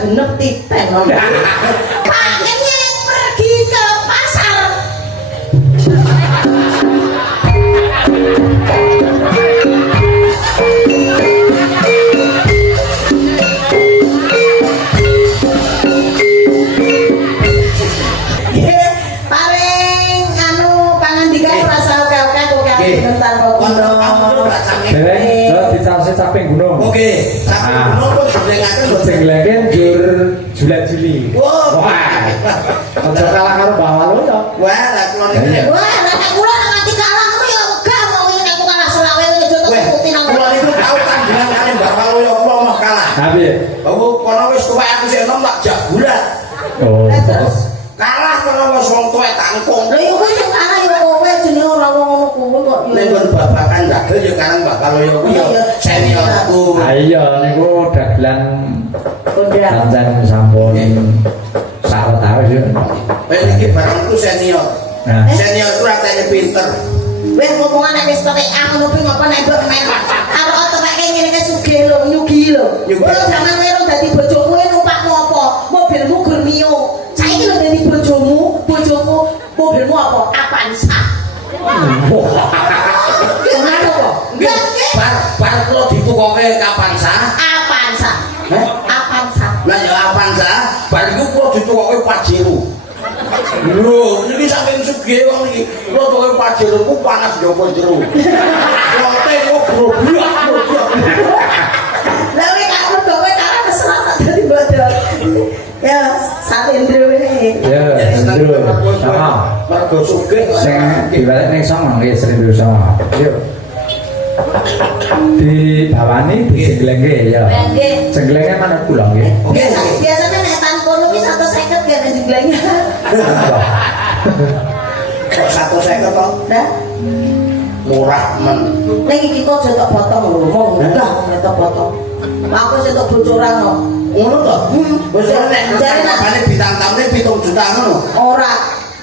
genep titen. Paketnya pergi ke pasar. Paling anu pangandikan rasa oke-oke oke bentar kok kono. Dereng lo dicawase caping gunung. Oke, caping gunung kok jenengaken lho jengleken jur Juli. Wah. Aja kalah karo Mbah Walu ya. Wah, lah kula niki. Wah, nek kula nganti kalah ngono ya gak mau ngene aku kalah selawe aja tak putih nang Kula niku tau tandingan kali Mbah Walu ya kula mah kalah. Ha piye? Aku kono wis tuwek aku sik enom tak jak bulat. Oh. terus. Kalah kono wis wong tuwek tangkung. Lha yo kuwi sing kalah yo kowe jenenge ora wong ngono kuwi kok. Nek kon babakan dagel ya karang Mbah Walu ya kuwi ya seniorku. Ha iya niku dagelan Kondang. pancen sampun sawet awis yo. Iki barangku senior. Nah, Senior ku ratene pinter. Wis ngomongan nek wis tepek ngono kuwi ngopo nek mbok men. Karo tepeke ngene ke sugih lho, nyugi lho. Kowe jaman wero dadi bojoku numpakmu apa? Mobilmu Gurmio. Saiki lho dadi bojomu, bojoku mobilmu apa? Avanza. Kenapa kok? Enggak. Bar kula ditukoke Avanza. Avanza. Avanza. Lah ya Avanza, bar iku kula ditukoke Pajero. Lho, niki saking sugih wong niki. Kula tukoke Pajero ku panas njopo jero. Lote kok groblak. Lah kowe karo kowe karo mesra tak dadi bodho. Ya, salendro wae. ya Sendro. Sama. Mergo sugih Sing diwalet ning sama nggih Sendro sama. Yo. Di bawani dijenglengke ya. Nggih. Jenglenge mana kula nggih. Oke. Biasanya nek tan kono ki 150 gak ada jenglengnya. Kok 150 to? Nah, Murah men. nek iki kok aja tak potong lho, mau enggak nek tak potong. Aku sing tak bocoran no. Ngono to? Wis nek jane bintang tamne 7 juta ngono. Ora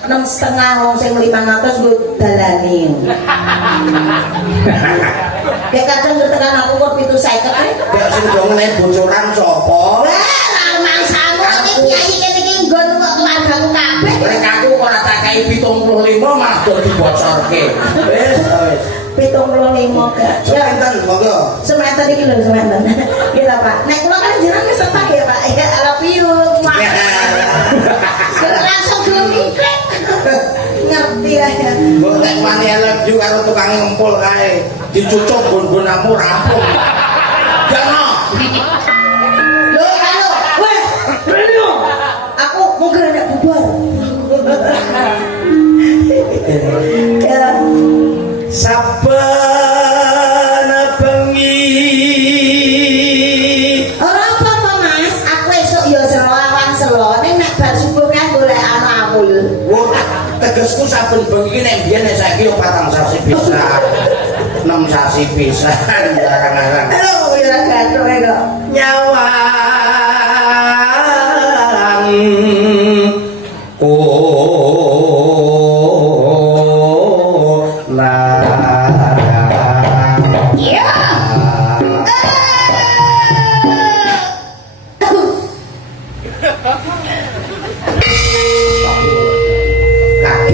6,5 wong sing 500 gue dalani. Kayak kadang tekan aku kok 750. Nek sing do ngene bocoran sapa? Wah, lamang samu iki nyai kene iki nggon kok keluargaku kabeh. Nek aku ora tak kai 75 malah do dibocorke. Wis, wis. 75 gak. Ya, Semanten monggo. sementen iki lho sementen. Iya Pak. Nek kula kan jenengan wis sepak ya Pak. Ya I love you. Langsung gelem ikrek. Ngerti lah ya. Mbok nek mani elek yo karo tukang ngempul kae. Dicucuk gon-gonamu rampung. Jangan. Lho halo. Weh, Renio. Aku mungkin ada bubar. Ya. Saben bengi Ora apa-apa Mas, aku esuk ya selawan selone nek bar subuh kan golek ana amul. wong tegesku saben bengi nek biyen nek saiki yo 4 sasi bisa. 6 sasi bisa jarang-jarang. Halo, ya gathuk e kok. Nyawang Iya.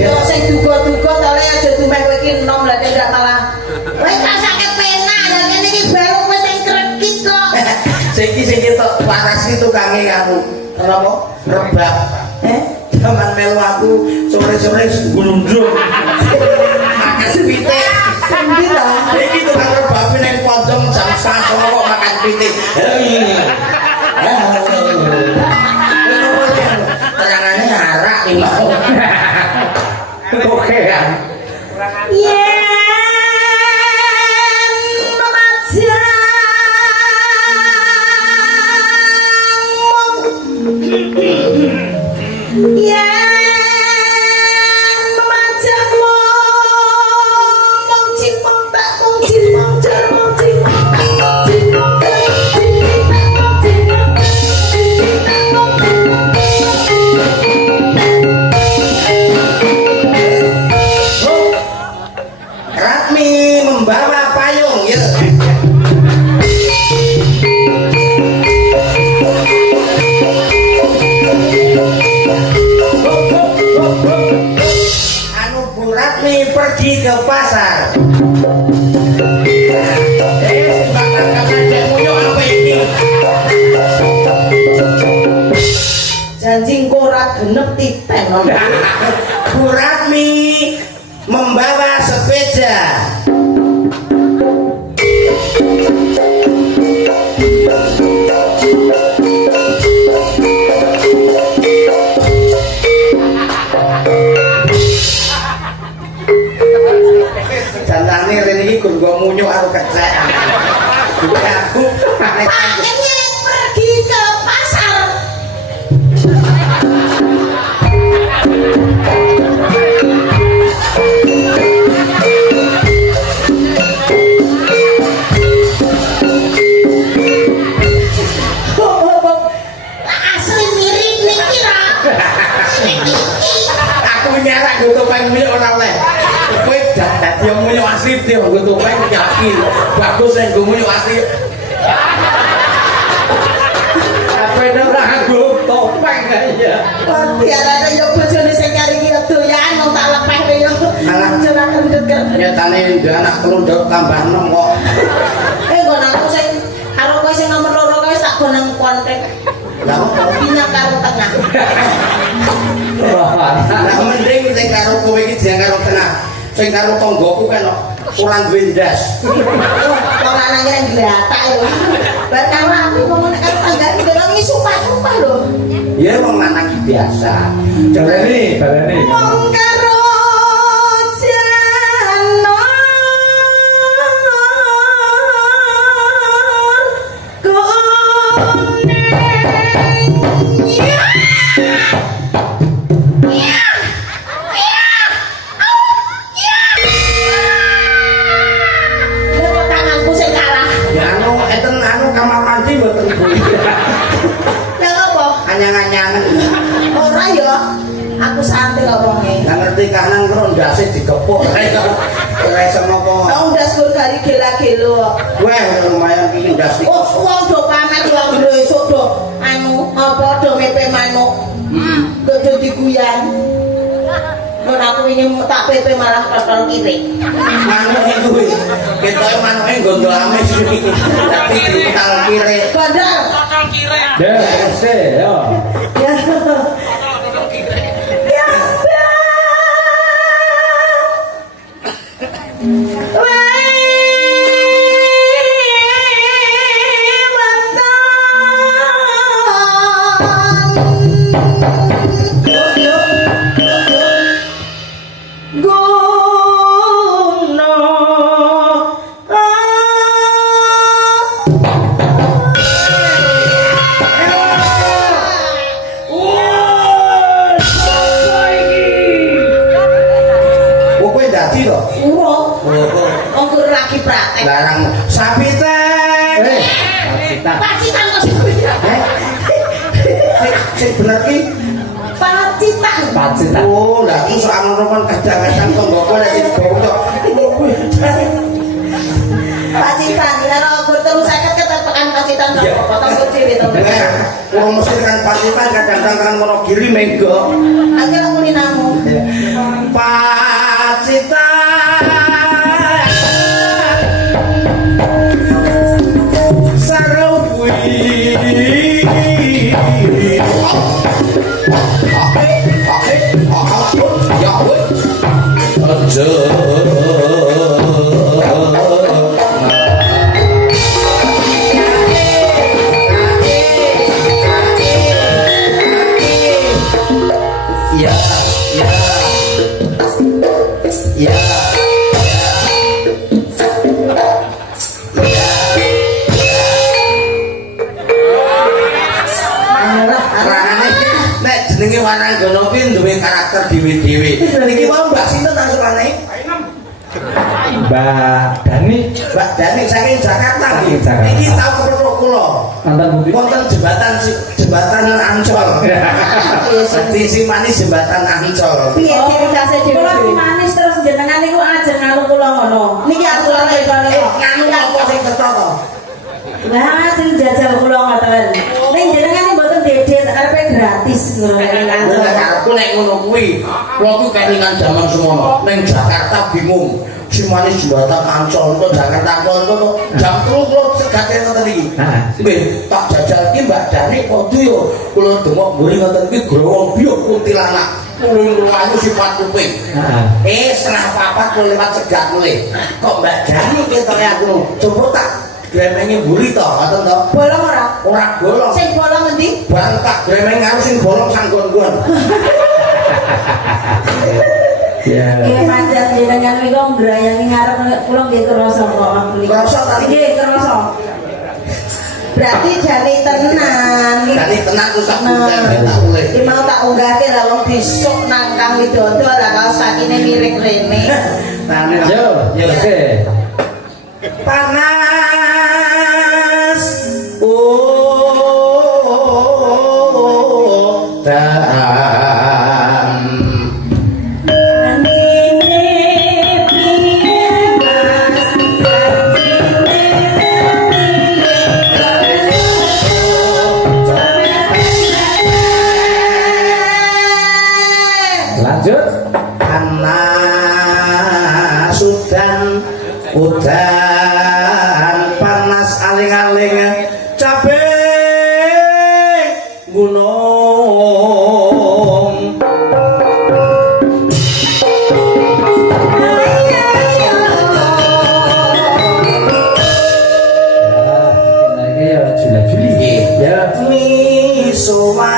Yo sing duga-duga to le aja dumeh kowe iki enom lah nek malah. Kowe rasake penak lah kene iki baru wis sing krekit kok. sing ketok waras iki tukange kamu kenapa rebab jaman melu aku sore-sore glundrung makan pitik Sendi ta? iki tukang rebab ning pojok jam 9 kok makan pitik terangane harak iki mau Oke ya. Yen memajang yen memajangmu mung cipong tak mung cipong jar mung cipong tak mung cipong tak mung cipong ngerti ten. Bu Ratmi membawa sepeda. Jantane rene iki gur gua munyuk karo kecek. Aku Paketnya pergi ke pasar. Asli mirip niki ra. aku nyerak nggo topeng munyuk ora oleh. Kowe dadi yang munyuk asli dhe nggo topeng yakin. Bagus nek nggo munyuk asli. Apa itu nganggo topeng ya? Biarane yo bojone sing kari iki doyan wong tak lepeh yo. Alah. Jenengan deket. Nyatane ndek anak telu ndok tambah 6 kok. Nggon aku sing karo kowe sing nomor 2 kowe tak gonang kontek. Lah Pinyak karo tengah. lah mending sing karo kowe iki jeng karo tengah. Sing karo tanggoku kan ulang duwe ndas. Wong lanang yang glatak lho. Bar karo aku ngomong nek karo tanggane dorong iki sumpah-sumpah lho. Ya wong lanang iki biasa. Baleni. Wong karo janor tanganku sing kalah. Ya enten kamar mandi mboten Bu. Ya apa? Anyang-anyangan. Ora ya. Aku santai kok wonge. Lah ngerti kanan karo ndase digepuk. Ora iso ngopo. Wong ndas gur gari gela-gelo. Wah, lumayan iki ndas iki. Oh, wong do pamer wong esuk do apa do mepe manuk. Do diguyang. Mun aku ingin tak pepe malah totol kiri. Manuk iku. Ketoke manuke gondol amis iki. Tapi dital kiri. Bandel. Ya, yo. Ya. Ya. Kowe dadi to? Ongkur lagi praktek. Larang sapi teh. Cita. Pacitan kok sih. Sing bener ki. Pacitan. Oh, lah aku soal roman kadang-kadang tonggoku nek sing bau to. Pacitan. Karo gur terus 50 ketepekan pacitan kok. Potong kecil itu. Wong mesti kan pacitan kadang-kadang kan monogiri menggo. Akhirnya kulinamu. Pacitan Sarawi Ya, ya, ya, nek jenenge Wananggono kuwi duwe karakter dhewe-dhewe. Niki mau Mbak sinten asurane? Mbak Dani. Mbak Dani saking Jakarta nggih. Saking Jakarta. Niki tau kepethuk kula. Mantan bukti. Wonten jembatan Ancol. Di Simani jembatan Ancol. Piye ceritase dhewe? Kula si manis terus jenengan niku ajeng ngalu kula ngono. Niki aturane Nganu apa sing cetha to? Lah ajeng jajal kula ngoten. Ning jenengan iki mboten dedet arepe gratis ngono nek Nek karepku nek ngono kuwi, kula ku kelingan jaman semono. Ning Jakarta bingung. Simani jembatan Ancol kok Jakarta kok jam 3 kula segate ngoten iki. Heeh. Nggih, tak jajal iki Mbak Dani podo yo kula demok mburi ngoten iki growong biok kuntilanak ulun ruwayu sifat kuping setengah papat kula lewat cegat mulai kok Mbak Dani ketone aku coba tak gremengi mburi to ngoten to Bolong ora bolong sing bolong endi bareng tak gremeng karo sing bolong sanggon-gon ya Nggih pancen jenengan niku ngrayangi ngarep kula nggih krasa kok mriki. Krasa ta? Nggih krasa. berarti jane tenan Dani tenan terus tak bukan tak boleh iki mau tak unggahke lah wong besok nang Kang Widodo lah kaos sakine mirip rene yo oke panas lanjut panas udan panas aling-aling cabe gunung lagi ya Juli ya misoma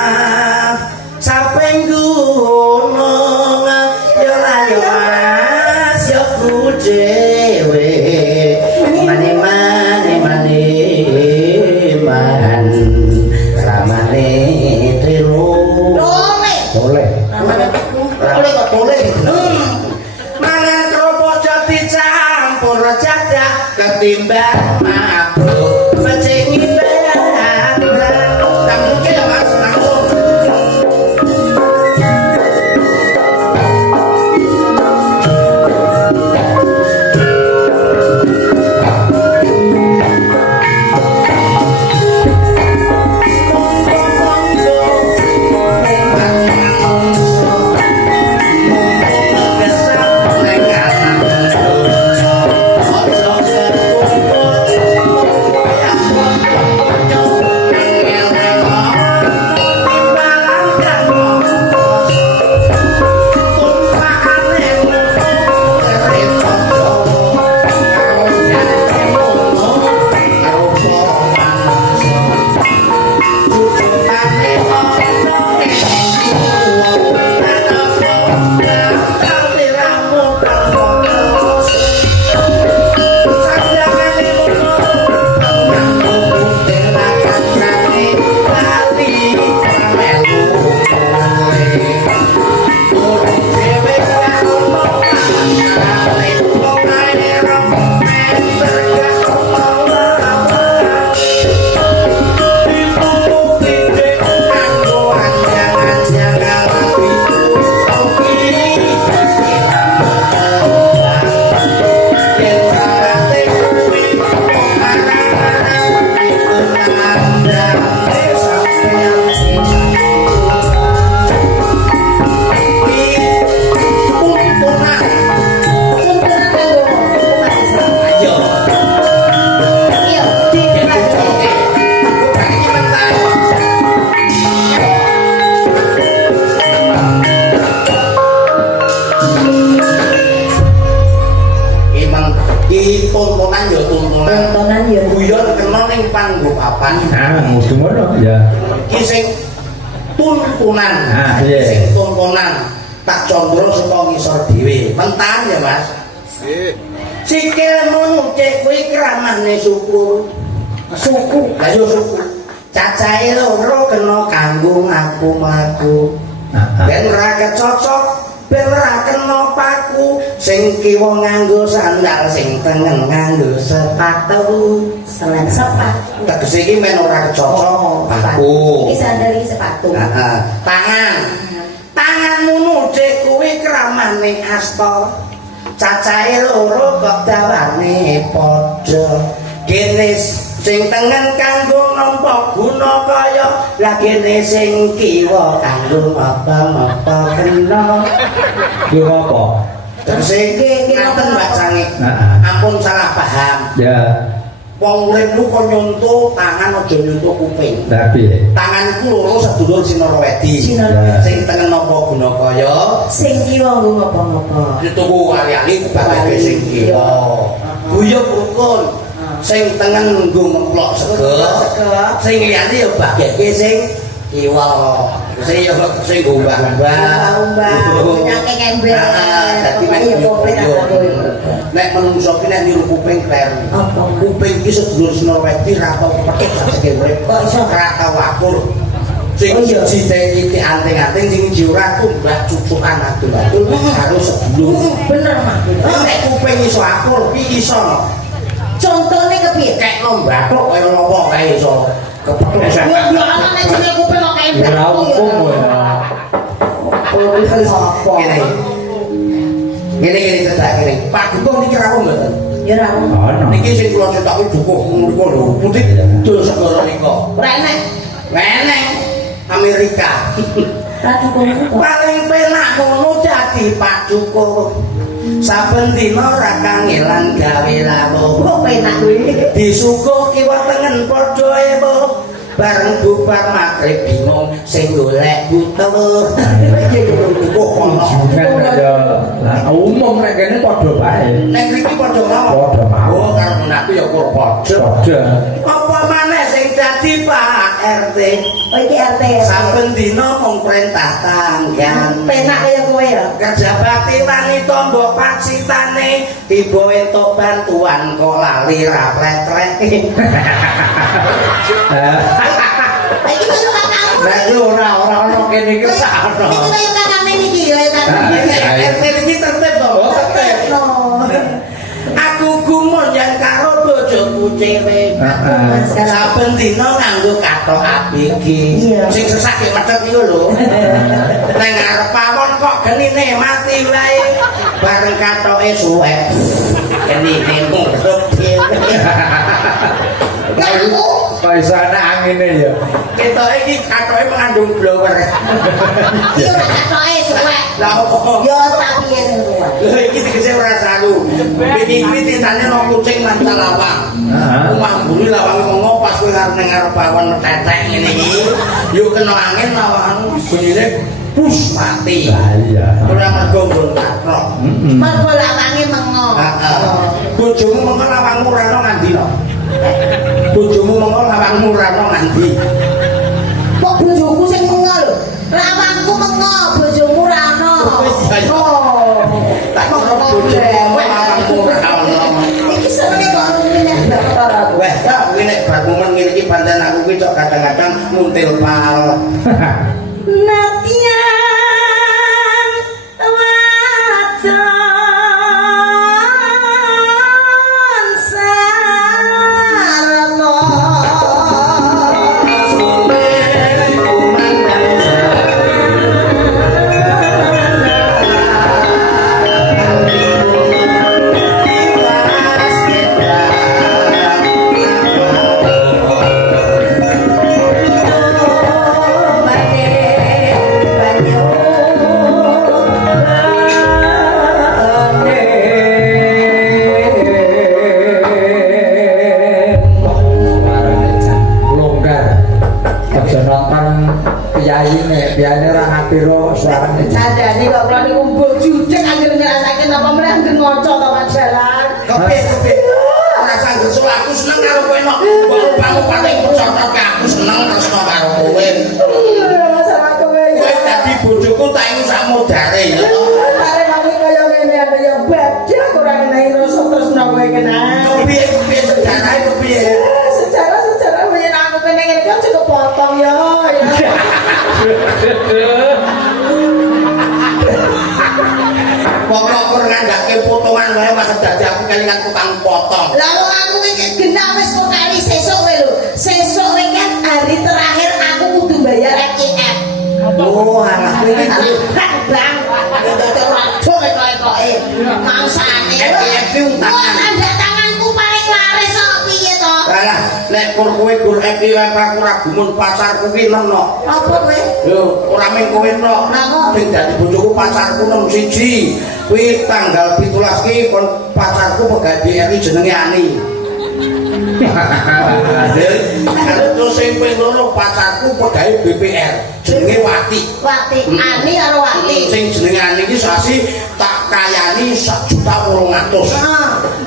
capeng gunung yo layo mas yo kudewe mane man ramane telu boleh boleh kok boleh mangan kerupuk jati campur jadah ketimbang mabuk becing ibarat tak mungkin ya mas langsung Tontonan ya. guyon kena ning panggung papan mesti ngono ya iki sing tuntunan iya. sing tuntunan tak condro saka ngisor dhewe mentan ya mas sikilmu nucek kuwi kramane suku lah yo suku cacahe loro kena kanggo ngaku mlaku ben ora kecocok ben ora kena paku sing kiwa nganggo sandal sing tengen nganggo sepatu Selain sepatu. tegese iki men ora kecocok paku Iki sandal iki sepatu. heeh tanganmu nucek kuwi kramane asta cacahe loro kok dawane padha kene sing tengen kanggo nampa guna kaya lah kene sing kiwa kanggo apa-apa kena yo apa terus ngaten Mbak Canggih Heeh. ampun salah paham ya wong urip lu kok nyontoh tangan aja nyontoh kuping. Tapi Tangan iku loro sedulur Sinarowedi. Sing tengen napa Gunakaya, Sing kiwa nggo ngopo-ngopo. dituku ali-ali bagake sing kiwa. Guyub rukun. Sing tengen nggo ngemplok sego. Sing liyane ya bagake sing kiwa. Sing ya sing umbah-umbah. Nyake kember. Dadi nek nek menungso ki nek niru kuping kleru. Kuping ki sedulur Sinarowedi ra tau kepethuk sajake urip. Kok iso ra tau akur. Sing siji titik anting-anting sing siji ora tumbak cucukan adul-adul karo sedulur. Bener Mak. Nek kuping iso akur ki iso. Contone kepiye? Kek bathuk kaya napa kae iso kepethuk sak. Ya ana nek jenenge kuping kok kember. ora umum ya. Oh, iki apa? Ngene cedak kene. Pak Dukung niki rawuh mboten? Ya ora. Ono. Niki sing kula cetak kuwi Dukung niku lho. Putih dul segara nika. Ora enek. Meneng Amerika. Ra dukung. Paling penak ngono dadi Pak Dukung. Saben dina ra kangelan gawe lawuh. Kok penak kuwi? Disuguh kiwa tengen padha ewo. Bareng bubar magrib bingung sing golek butuh. Kok ngono. Kan ya umum nek kene padha bae. Nek mriki padha mawon. Padha mawon. Oh, karo menaku ya kok padha. Padha. Apa maneh sing dadi Pak RT? Oh iki RT. Saben dina mung perintah tanggan. Penak kaya kowe ya. Kerja bakti wani tombo paksitane tiba entuk bantuan kok lali ra pretrek. Iki kaya kakakmu. Nek ora ono kene iki sak ono. Iki kaya kakakne niki, kaya kakakne. RT iki tertib to? Tertib. Aku gumun yang karo bojoku cewek. Saben dina nganggo kathok abigi. Sing sesak ki medhek iku lho. Nang arep pawon kok genine mati wae. Bareng kathoke suwek. Genine murub dhewe. Kakakku. Kok iso ana angine ya. Ketoke iki kathoke mengandung blower. Iki ora katoke suwek. Lah opo? Yo tapi ya sing suwek. Lha iki tegese ora saru. Iki titane no kucing lan lawang. Omah mburi lawange ngono pas kowe arep ning arep pawon tetek ngene iki. Yo kena angin lawang bunyine pus mati. Lah iya. Ora mergo nggon katrok. Mergo lawange mengo. Heeh. Bojomu mengko lawangmu ora ono ngendi no? Bojomu mengko lawangmu ora ono ngendi? Kok bojoku sing mengo lho. Lawangku mengo, bojomu ora ono. Oh. Tak kok bojomu lawangmu ora ono. Iki senenge kok ngene bakar aku. Wah, ya kuwi nek bar momen ngene iki pancen aku kuwi cok kadang-kadang muntil pal. Natian wadon sarana. Biane ra ngapiro suarane. Sadane kok kula niku mbok jujeng anggere ngrasake napa meneh anggere ngoco to Pak Jalan. Kepiye? Ora sanggup so aku seneng karo kowe no. Kok kamu paling percaya aku seneng tresno karo kowe. Masalah kowe. Kowe dadi bojoku tak ingin sak modare ya to. Arek mami kaya ngene ada ya badak ora ngenai rasa tresno kowe kena. Kepiye sejarahe kepiye? Sejarah menyen aku kene ngene kok cukup potong ya. Pokok kur ngandake potongan wae pas dadi aku kelingan tukang potong. Lah wong aku iki genah wis kok kali sesuk kowe lho. Sesuk kowe kan hari terakhir aku kudu bayar FIF. Oh, alah kowe iki Bang, dadi waduh kok-koke. Mangsane. FIF ki untangan. Tanda tanganku paling laris kok piye to? Alah, nek kur kowe gur FIF aku ora gumun pacarku ki neno. Apa kowe? Yo, ora mung kowe tok. Sing dadi bojoku pacarku nom siji. Kuwi tanggal 17 ki kon pacarku pegawai RI jenenge Ani. Terus sing ping loro pacarku pegawe BPR jenenge Wati. Wati, Ani karo Wati. Sing jenenge Ani iki sasi tak kayani 1.800.000.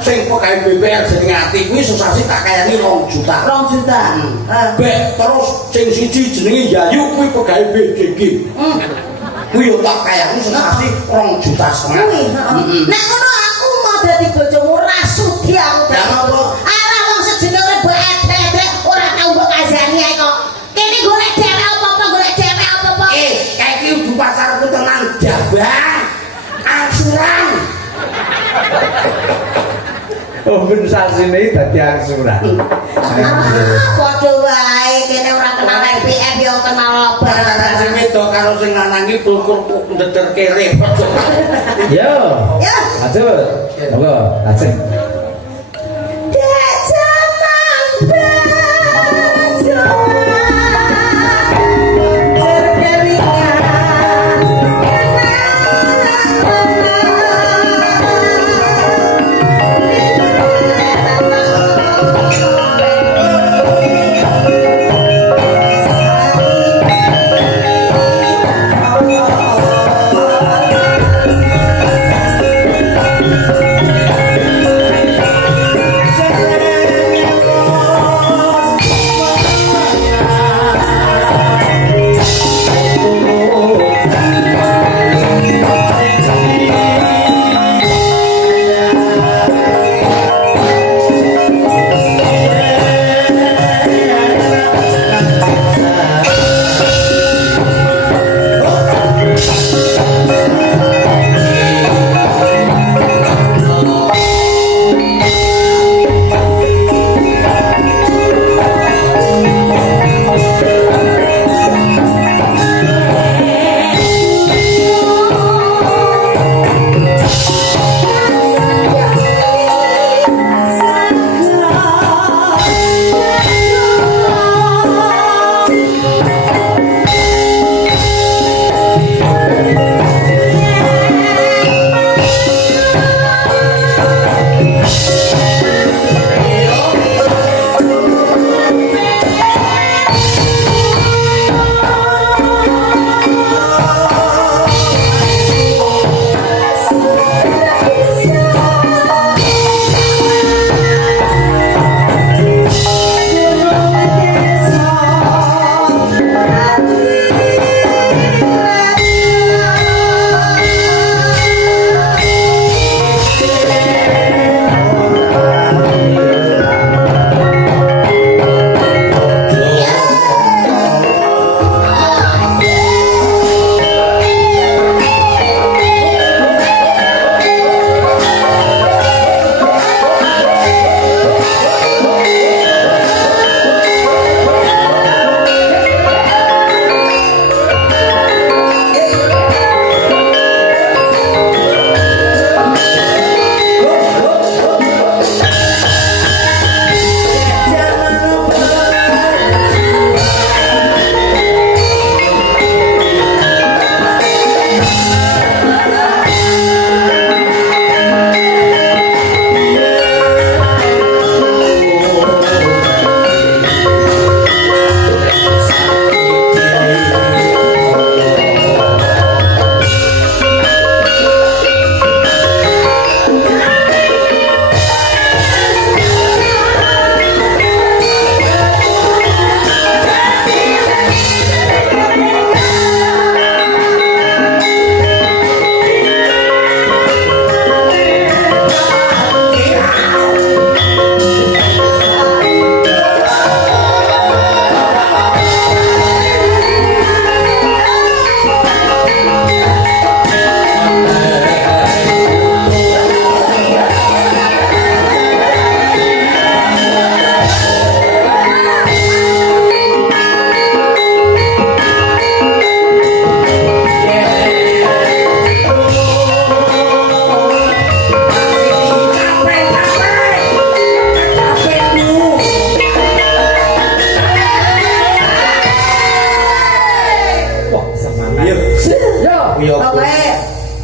Sing pegawe BPR jenenge Ati kuwi sesasi tak kayani 2 juta. 2 juta. Bek terus sing siji jenenge Yayu kuwi pegawe BDG. Kuwi yo tak kayani sesasi 2,5 juta. Kuwi, heeh. Nek ngono aku mau dadi bojomu ra sudi aku. Ya apa? Ala wong sejenenge urip mbok edek-edek ora tau mbok kasani ae kok. Kene golek dhewe apa-apa, golek dhewe apa-apa. Kayak iki udu pacarku tenan jabang. Angsuran. Oh ben sasine dadi angsuran. Padha wae kene ora kenal RPF yo kenal apa. Sing wedok karo sing lanang iki bukur ndederke repot. Yo. Ya. Atur. Monggo, lajeng.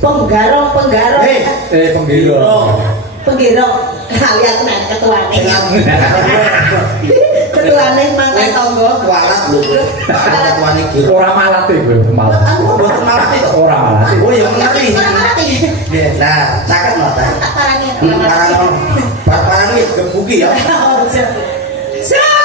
Penggarong Penggiro. penggirong Kali aku nek ketuane. Dengan Ketuane mangkat tangga. walat lho. Walat wani iki. Ora malat iku malat. Mboten malat itu. Ora malat. Oh ya ngeri. Nggih, nah, caket mah ta. Parane. Parang parang iki gebuki ya. Siap.